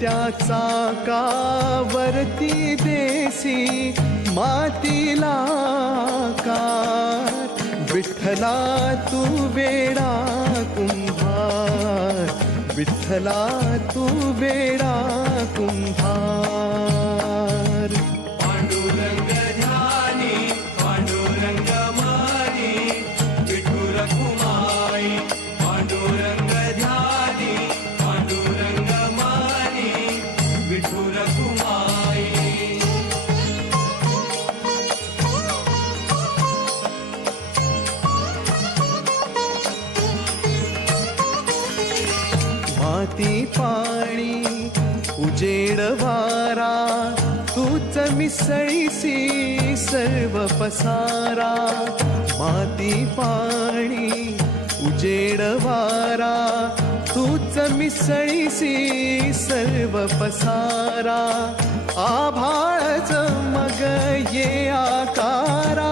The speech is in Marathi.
त्याचा कावरती देसी मातीला कार. विठ्ठला तू वेडा कुंभार, विठ्ठला तू वेडा कुंभार. पांडुरंग ध्यानी पांडुरंग मारी विठुर कुमाई. पांडुरंग ध्यानी पांडुरंग मारी विठुर कुमाई. माती पाणी उजेड वारा तूच मिसळीसी सर्व पसारा. माती पाणी उजेड वारा तूच मिसळीसी सर्व पसारा. आभाळच मग ये आकारा